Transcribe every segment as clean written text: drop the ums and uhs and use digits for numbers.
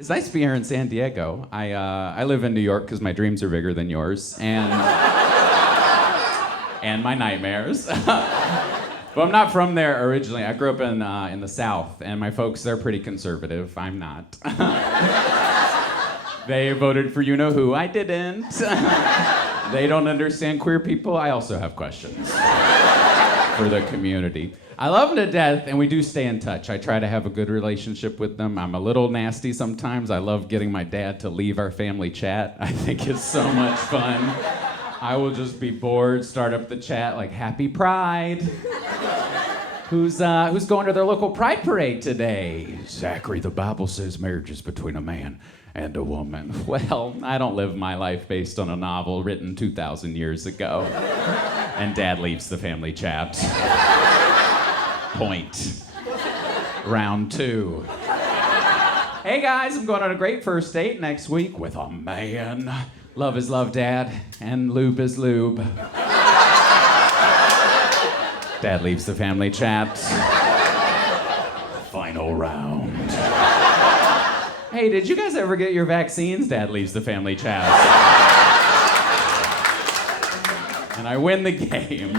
It's nice to be here in San Diego. I live in New York because my dreams are bigger than yours, and my nightmares. But I'm not from there originally. I grew up in the South, and my folks, they're pretty conservative. I'm not. They voted for you-know-who. I didn't. They don't understand queer people. I also have questions for the community. I love them to death, and we do stay in touch. I try to have a good relationship with them. I'm a little nasty sometimes. I love getting my dad to leave our family chat. I think it's so much fun. I will just be bored, start up the chat like, Happy Pride. Who's going to their local pride parade today? Zachary, the Bible says marriage is between a man and a woman. Well, I don't live my life based on a novel written 2,000 years ago. And Dad leaves the family chat. Point. Round 2. Hey guys, I'm going on a great first date next week with a man. Love is love, Dad, and lube is lube. Dad leaves the family chat. Final round. Hey, did you guys ever get your vaccines? Dad leaves the family chat. And I win the game.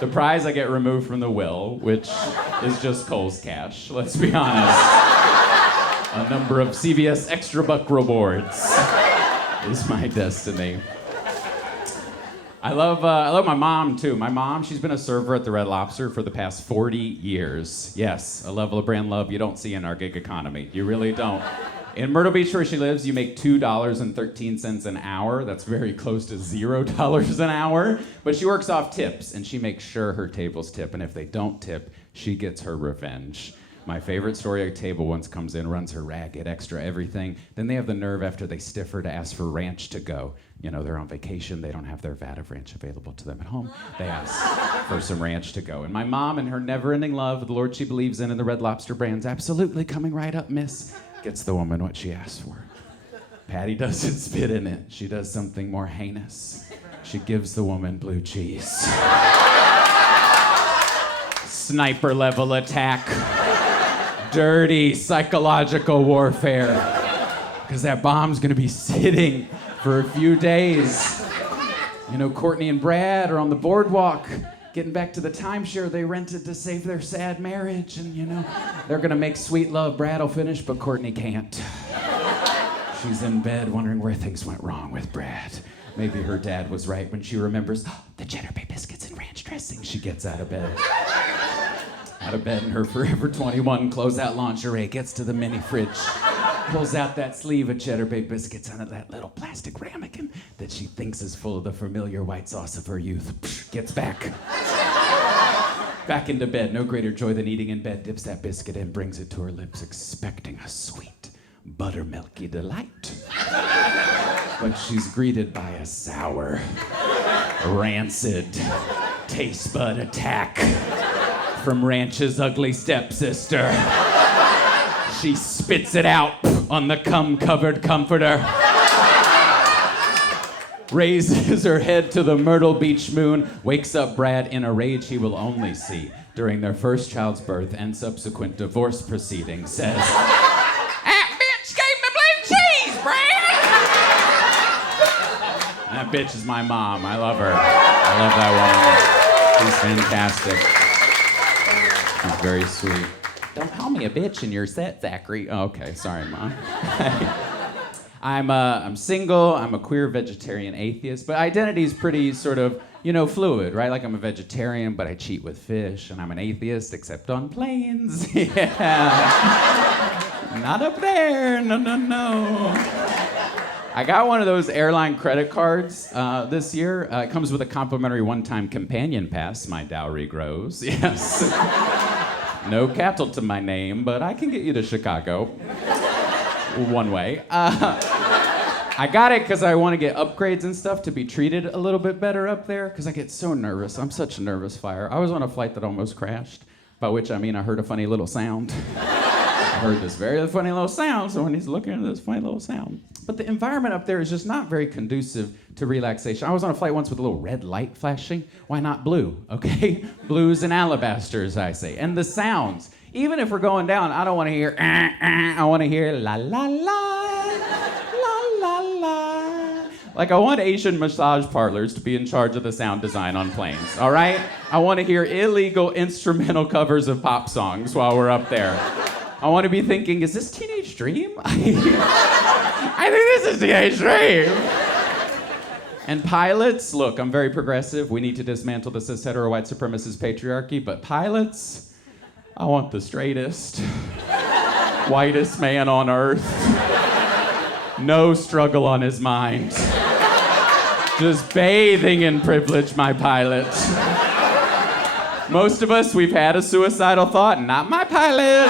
The prize, I get removed from the will, which is just Cole's cash. Let's be honest. A number of CVS Extra Buck rewards is my destiny. I love my mom, too. My mom, she's been a server at the Red Lobster for the past 40 years. Yes, a level of brand love you don't see in our gig economy. You really don't. In Myrtle Beach, where she lives, you make $2.13 an hour. That's very close to $0 an hour. But she works off tips, and she makes sure her tables tip. And if they don't tip, she gets her revenge. My favorite story, a table once comes in, runs her ragged, extra everything. Then they have the nerve after they stiff her to ask for ranch to go. You know, they're on vacation. They don't have their vat of ranch available to them at home. They ask for some ranch to go. And my mom, in her never-ending love of the Lord she believes in and the Red Lobster brands, absolutely coming right up, miss, gets the woman what she asked for. Patty doesn't spit in it. She does something more heinous. She gives the woman blue cheese. Sniper level attack. Dirty psychological warfare. Because that bomb's gonna be sitting for a few days. You know, Courtney and Brad are on the boardwalk getting back to the timeshare they rented to save their sad marriage. And, you know, they're gonna make sweet love. Brad will finish, but Courtney can't. She's in bed wondering where things went wrong with Brad. Maybe her dad was right when she remembers the Cheddar Bay biscuits and ranch dressing. She gets out of bed. Out of bed in her Forever 21 closeout lingerie, gets to the mini fridge, pulls out that sleeve of Cheddar Bay biscuits out of that little plastic ramekin that she thinks is full of the familiar white sauce of her youth. Gets back. Back into bed. No greater joy than eating in bed. Dips that biscuit in, brings it to her lips, expecting a sweet, buttermilky delight. But she's greeted by a sour, rancid taste bud attack from Ranch's ugly stepsister. She spits it out on the cum-covered comforter. Raises her head to the Myrtle Beach moon, wakes up Brad in a rage he will only see during their first child's birth and subsequent divorce proceedings. Says, "That bitch gave me blue cheese, Brad!" That bitch is my mom. I love her. I love that woman. She's fantastic. She's very sweet. Don't call me a bitch in your set, Zachary. Oh, okay, sorry, Mom. I'm single, I'm a queer vegetarian atheist, but identity is pretty sort of, you know, fluid, right? Like I'm a vegetarian, but I cheat with fish, and I'm an atheist, except on planes. Yeah. Not up there, no. I got one of those airline credit cards this year. It comes with a complimentary one-time companion pass. My dowry grows, yes. No cattle to my name, but I can get you to Chicago. One way. I got it because I want to get upgrades and stuff to be treated a little bit better up there because I get so nervous. I'm such a nervous flyer. I was on a flight that almost crashed, by which I mean I heard a funny little sound. I heard this very funny little sound, so when he's looking at this funny little sound. But the environment up there is just not very conducive to relaxation. I was on a flight once with a little red light flashing. Why not blue, okay? Blues and alabasters, I say. And the sounds. Even if we're going down, I don't want to hear, I want to hear la la la, la la la. Like, I want Asian massage parlors to be in charge of the sound design on planes, all right? I want to hear illegal instrumental covers of pop songs while we're up there. I want to be thinking, is this Teenage Dream? I think this is Teenage Dream. And pilots, look, I'm very progressive. We need to dismantle the cis hetero white supremacist patriarchy, but pilots, I want the straightest, whitest man on earth. No struggle on his mind. Just bathing in privilege, my pilot. Most of us, we've had a suicidal thought. Not my pilot.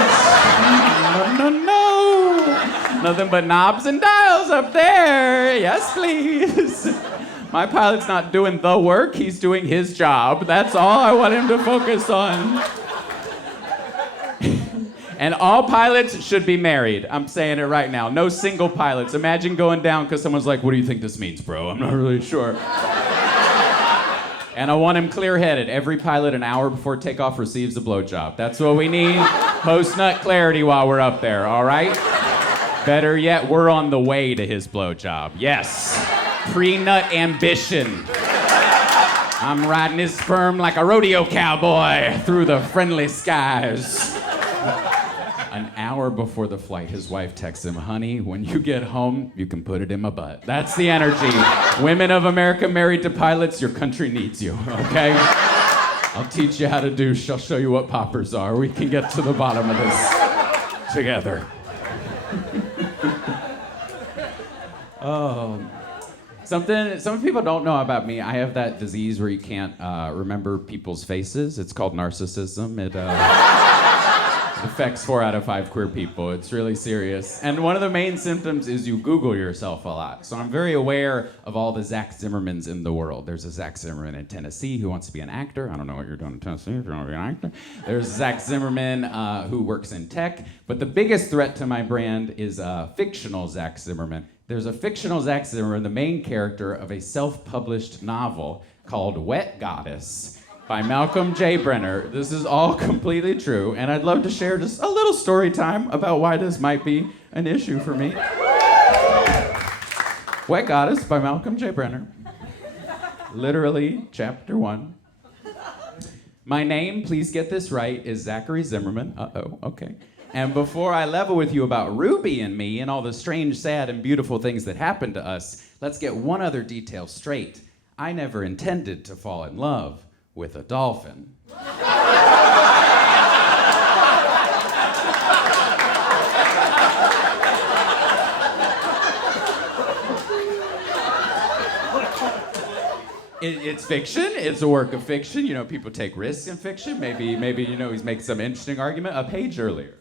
No, no, no. Nothing but knobs and dials up there. Yes, please. My pilot's not doing the work, he's doing his job. That's all I want him to focus on. And all pilots should be married. I'm saying it right now. No single pilots. Imagine going down because someone's like, what do you think this means, bro? I'm not really sure. And I want him clear-headed. Every pilot an hour before takeoff receives a blowjob. That's what we need. Post-nut clarity while we're up there, all right? Better yet, we're on the way to his blowjob. Yes. Pre-nut ambition. I'm riding his sperm like a rodeo cowboy through the friendly skies. An hour before the flight, his wife texts him, honey, when you get home, you can put it in my butt. That's the energy. Women of America married to pilots, your country needs you, okay? I'll teach you how to douche. I'll show you what poppers are. We can get to the bottom of this together. Some people don't know about me. I have that disease where you can't remember people's faces. It's called narcissism. It affects 4 out of 5 queer people. It's really serious. And one of the main symptoms is you Google yourself a lot. So I'm very aware of all the Zach Zimmermans in the world. There's a Zach Zimmerman in Tennessee who wants to be an actor. I don't know what you're doing in Tennessee if you want to be an actor. There's Zach Zimmerman who works in tech. But the biggest threat to my brand is fictional Zach Zimmerman. There's a fictional Zach Zimmerman, the main character of a self-published novel called Wet Goddess by Malcolm J. Brenner. This is all completely true, and I'd love to share just a little story time about why this might be an issue for me. Wet Goddess by Malcolm J. Brenner. Literally, chapter 1. My name, please get this right, is Zachary Zimmerman. Uh-oh, okay. And before I level with you about Ruby and me and all the strange, sad, and beautiful things that happened to us, let's get one other detail straight. I never intended to fall in love with a dolphin. It's fiction. It's a work of fiction. You know, people take risks in fiction. Maybe you know, he's making some interesting argument. A page earlier.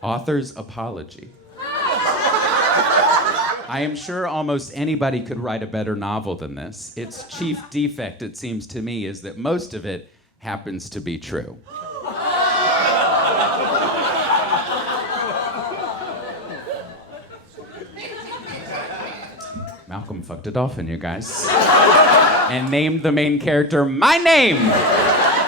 Author's apology. I am sure almost anybody could write a better novel than this. Its chief defect, it seems to me, is that most of it happens to be true. Malcolm fucked a dolphin, you guys. And named the main character my name.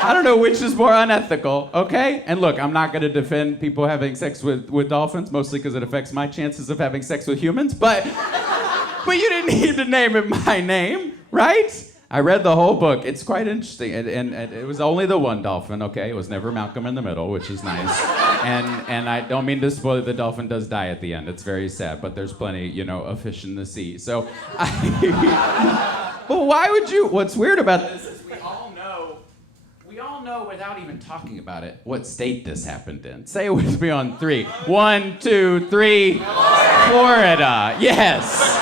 I don't know which is more unethical, okay? And look, I'm not gonna defend people having sex with dolphins, mostly because it affects my chances of having sex with humans, but you didn't need to name it my name, right? I read the whole book. It's quite interesting, and it was only the one dolphin, okay? It was never Malcolm in the middle, which is nice. And I don't mean to spoil it, the dolphin does die at the end. It's very sad, but there's plenty, you know, of fish in the sea. So, but why would you, what's weird about this is we all know without even talking about it what state this happened in. Say it with me on 3. 1, 2, 3. Florida. Yes.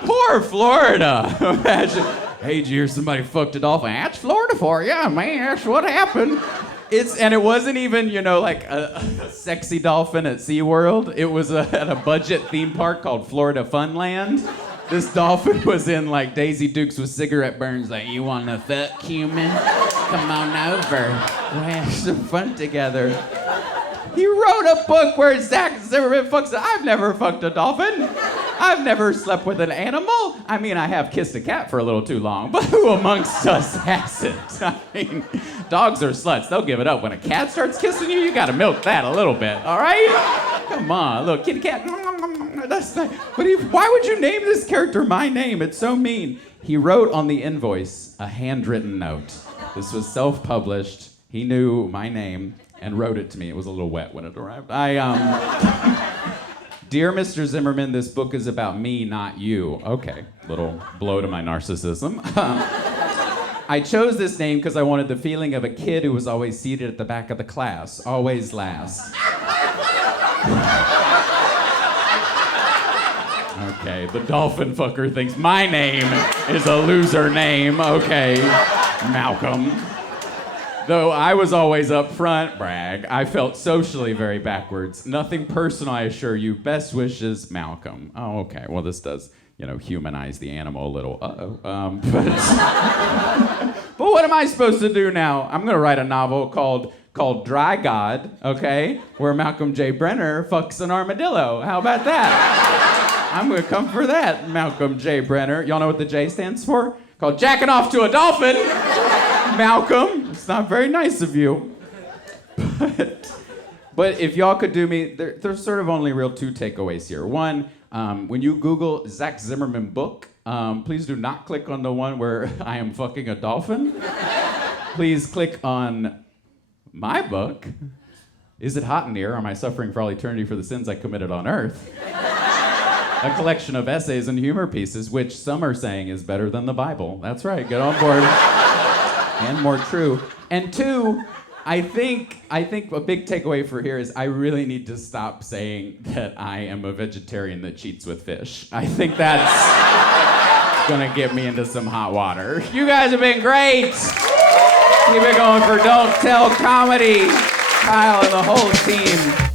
Poor Florida. Imagine. Hey, did you hear somebody fucked a dolphin? That's Florida for you, man. That's what happened. And it wasn't even, you know, like a sexy dolphin at SeaWorld. It was at a budget theme park called Florida Funland. This dolphin was in like Daisy Dukes with cigarette burns, like, you wanna fuck, human? Come on over. We'll have some fun together. He wrote a book where Zach Zimmerman fucks it. I've never fucked a dolphin. I've never slept with an animal. I mean, I have kissed a cat for a little too long, but who amongst us hasn't? I mean, dogs are sluts. They'll give it up. When a cat starts kissing you, you gotta milk that a little bit, all right? Come on, little kitty cat. That's not, but why would you name this character my name? It's so mean. He wrote on the invoice a handwritten note. This was self-published. He knew my name and wrote it to me. It was a little wet when it arrived. Dear Mr. Zimmerman, this book is about me, not you. Okay, little blow to my narcissism. I chose this name because I wanted the feeling of a kid who was always seated at the back of the class, always last. Okay, the dolphin fucker thinks my name is a loser name. Okay, Malcolm. Though I was always up front, brag, I felt socially very backwards. Nothing personal, I assure you. Best wishes, Malcolm. Oh, okay. Well, this does, humanize the animal a little. But what am I supposed to do now? I'm gonna write a novel called Dry God, okay? Where Malcolm J. Brenner fucks an armadillo. How about that? I'm gonna come for that, Malcolm J. Brenner. Y'all know what the J stands for? Called jacking off to a dolphin. Malcolm, it's not very nice of you. But if y'all could do me, there's sort of only real two takeaways here. One, when you Google Zach Zimmerman book, please do not click on the one where I am fucking a dolphin. Please click on my book. Is it hot in here? Am I suffering for all eternity for the sins I committed on earth? A collection of essays and humor pieces, which some are saying is better than the Bible. That's right, get on board. And more true. And two, I think a big takeaway for here is I really need to stop saying that I am a vegetarian that cheats with fish. I think that's gonna get me into some hot water. You guys have been great. Keep it going for Don't Tell Comedy. Kyle and the whole team.